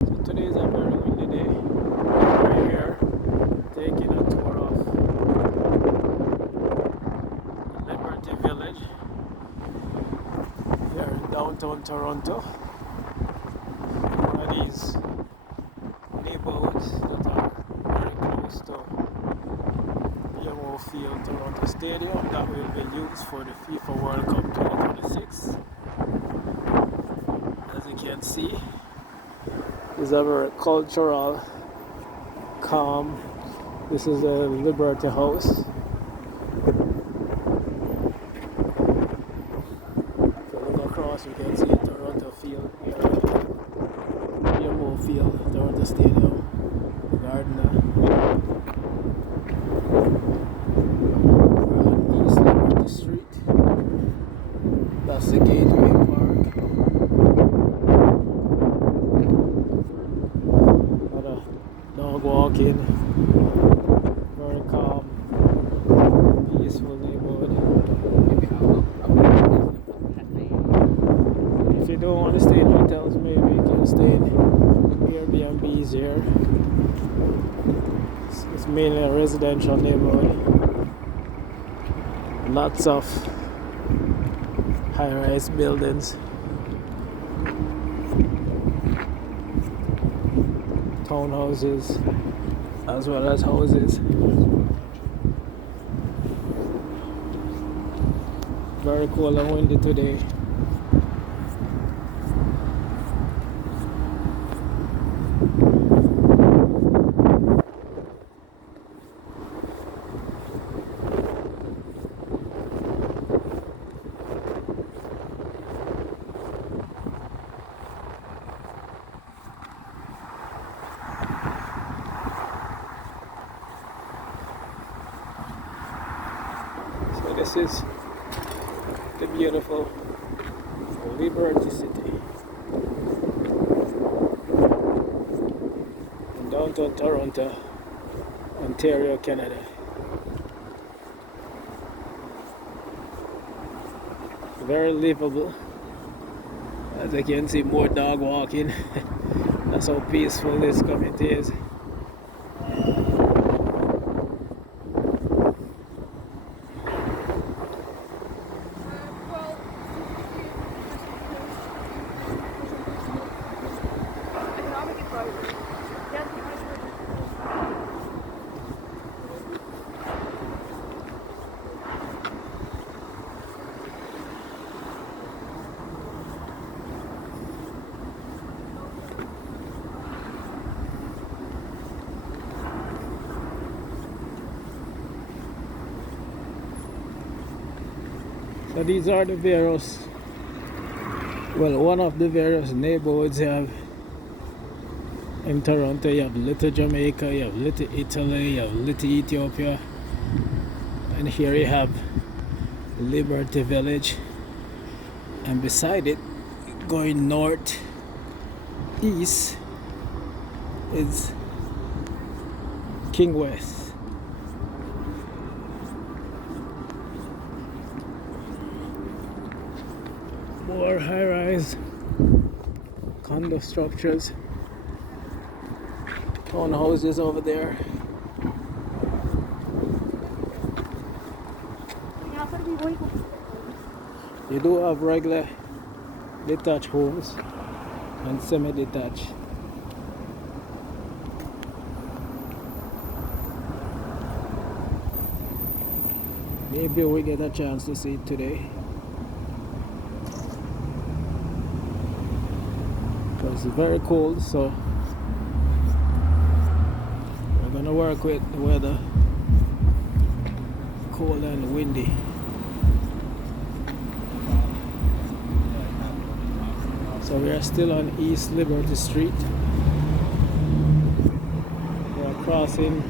So today is a very windy day. We're here taking a tour of Liberty Village here in downtown Toronto. One of these neighborhoods that are very close to Field Toronto Stadium that will be used for the FIFA World Cup 2026. As you can see, it's a very cultural, calm. This is the Liberty House. If you look across, you can see Toronto Field here, Field, Toronto Stadium, Gardner. East Liberty Street. That's the Gateway Park. Another dog walking. Very calm, peaceful neighborhood. If you don't want to stay in hotels, maybe you can stay in Airbnbs here. It's mainly a residential neighborhood. Lots of high-rise buildings, townhouses, as well as houses. Very cool and windy today. So this is the beautiful Liberty City in downtown Toronto, Ontario, Canada. Very livable. As you can see, more dog walking. That's how peaceful this community is. So these are the various, one of the various neighborhoods you have in Toronto. You have Little Jamaica, you have Little Italy, you have Little Ethiopia, and here you have Liberty Village, and beside it, going north east, is King West. More high-rise condo structures, townhouses over there. You do have regular detached homes and semi-detached. Maybe we get a chance to see it today. It's very cold, so we're gonna work with the weather. Cold and windy. So we are still on East Liberty Street. We're crossing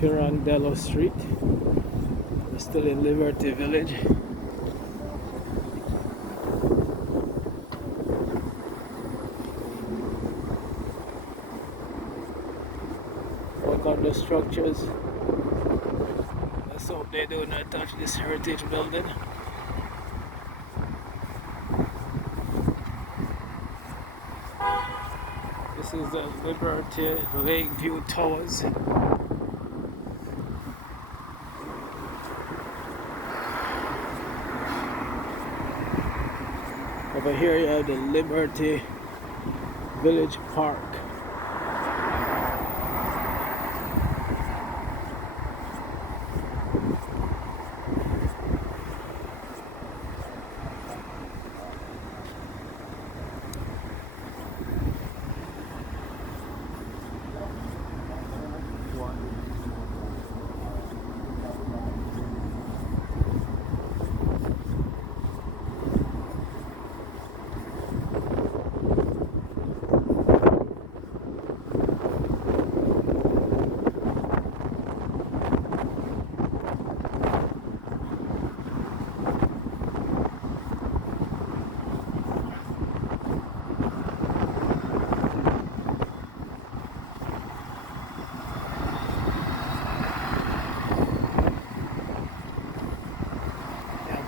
Pirandello Street. We're still in Liberty Village. The structures. Let's hope they do not touch this heritage building. This is the Liberty Lakeview Towers. Over here you have the Liberty Village Park.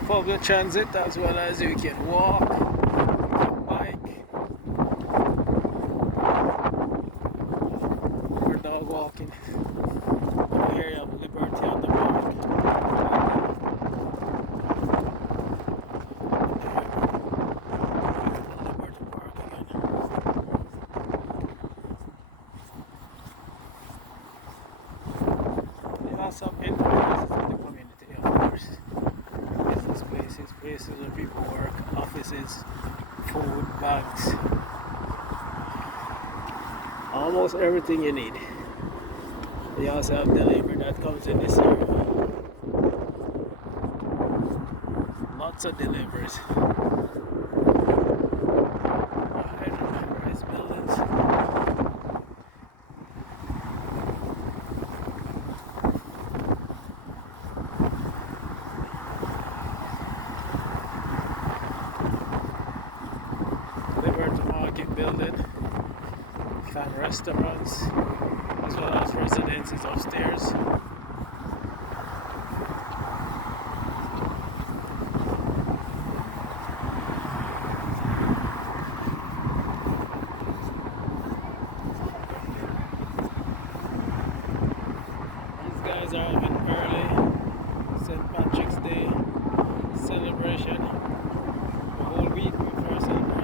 Public transit as well as you can walk, bike, or dog walking. Over here you have Liberty on the park. Liberty Park again. There are some influences in the community, of course. Places where people work, offices, food, banks, almost everything you need. They also have delivery that comes in this area. Lots of deliveries. High-rise buildings. Building, fan restaurants, as well as residences upstairs. These guys are having early St. Patrick's Day celebration. The whole week before celebrating.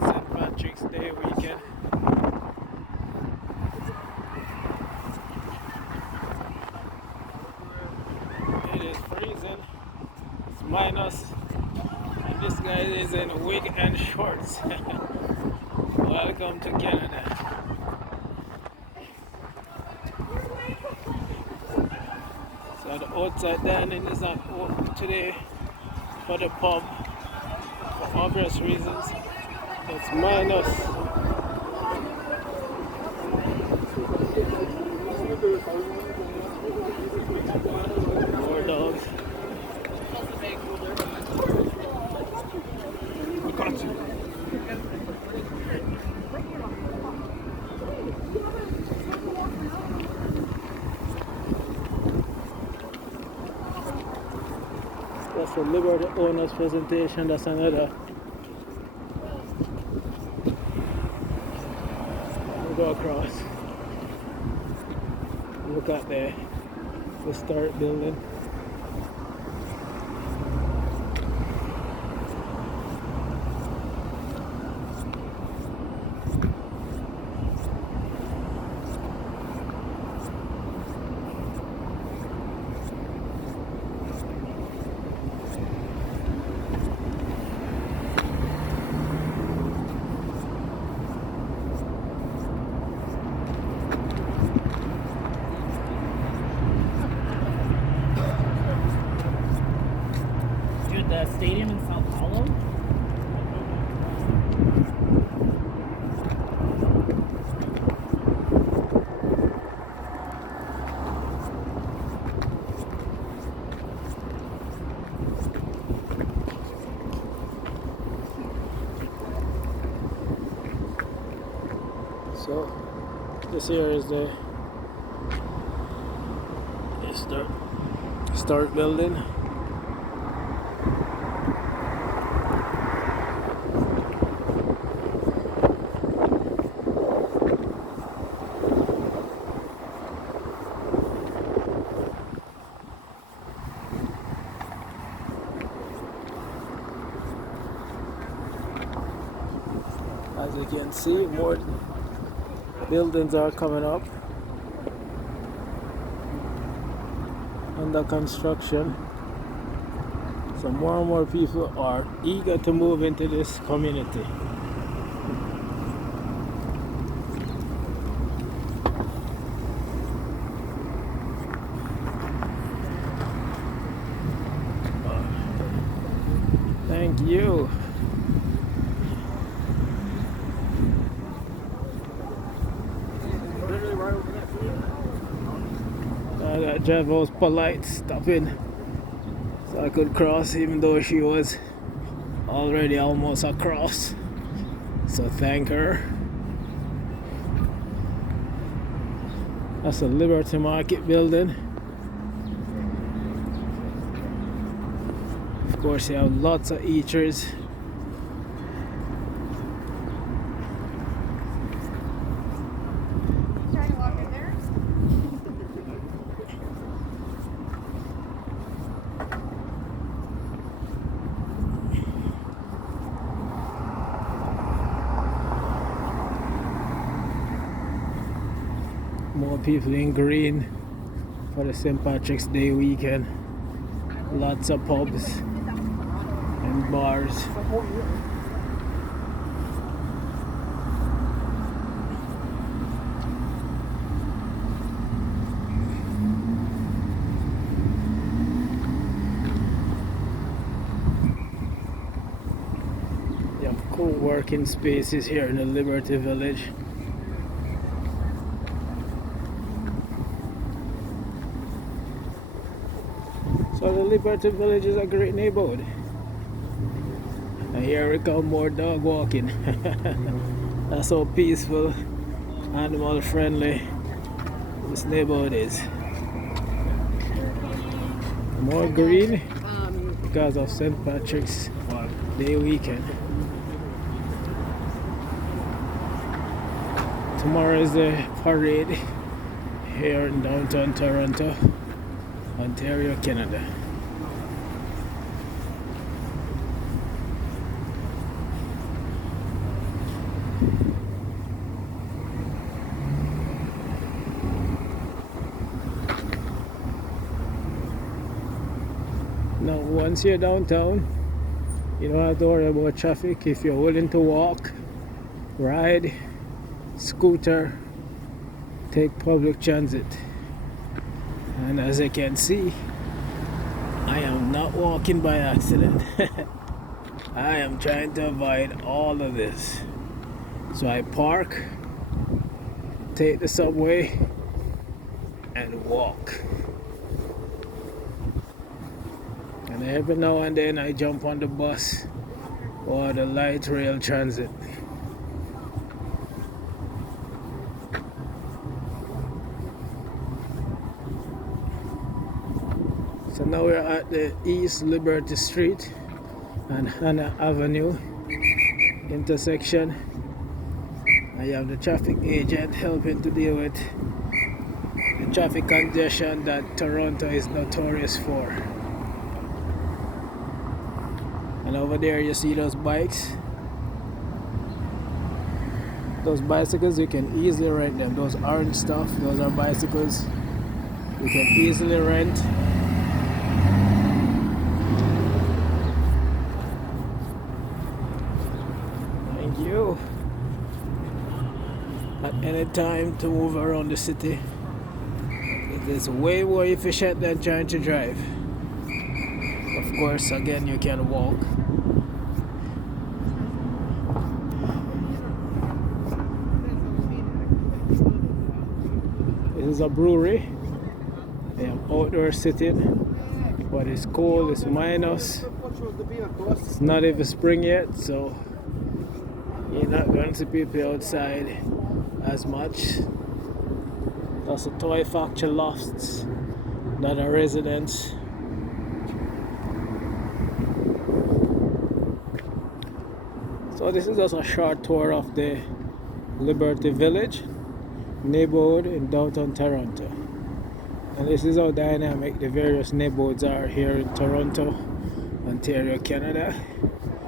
St. Patrick's Day weekend. It is freezing. It's minus. And this guy is in a wig and shorts. Welcome to Canada. So the outside dining is not open today for the pub for obvious reasons. It's minus. More dogs. We got you. That's the Liberty Owners presentation. That's another. We'll go across. Look at the historic building. The stadium in Sao Paulo? So this here is the historic building. As you can see, more buildings are coming up under construction. So more and more people are eager to move into this community. Thank you. That driver was polite, stopping so I could cross, even though she was already almost across. So thank her. That's a Liberty Market building. Of course, you have lots of eateries. Trying to walk in there? More people in green for the St. Patrick's Day weekend. Lots of pubs and bars. You have co-working spaces here in the Liberty Village. So the Liberty Village is a great neighborhood. And here we come, more dog walking. That's how peaceful, animal friendly this neighborhood is. More green because of St. Patrick's Day weekend. Tomorrow is the parade here in downtown Toronto, Ontario, Canada. Now, once you're downtown, you don't have to worry about traffic. If you're willing to walk, ride, scooter, take public transit. And as you can see, I am not walking by accident. I am trying to avoid all of this. So I park, take the subway, and walk. And every now and then I jump on the bus or the light rail transit. So now we're at the East Liberty Street and Hannah Avenue intersection. I have the traffic agent helping to deal with the traffic congestion that Toronto is notorious for. And over there you see those bikes. Those bicycles, you can easily rent them. Those orange stuff, those are bicycles you can easily rent. Thank you. At any time to move around the city, it is way more efficient than trying to drive. Of course, again, you can walk. This is a brewery. They have outdoor sitting, but it's cold, it's minus. It's not even spring yet, so you're not going to see people outside as much. That's a toy factory lofts, not a residence. So this is just a short tour of the Liberty Village neighborhood in downtown Toronto. And this is how dynamic the various neighborhoods are here in Toronto, Ontario, Canada.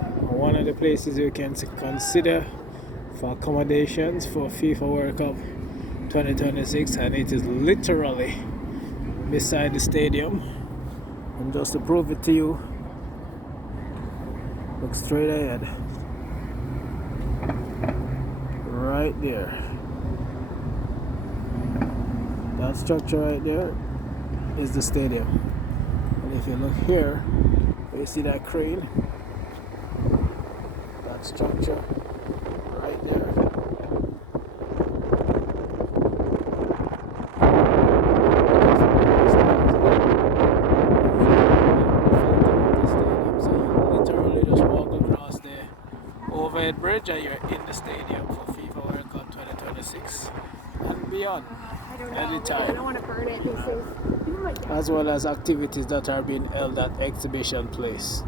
And one of the places you can consider for accommodations for FIFA World Cup 2026, and it is literally beside the stadium. And just to prove it to you, look straight ahead. Right there. That structure right there is the stadium. And if you look here, you see that crane? That structure right there. So you literally just walk across the overhead bridge and you're in the stadium for FIFA World Cup 2026 and beyond. I don't know. Anytime. I don't want to burn it. He says, As well as activities that are being held at exhibition place.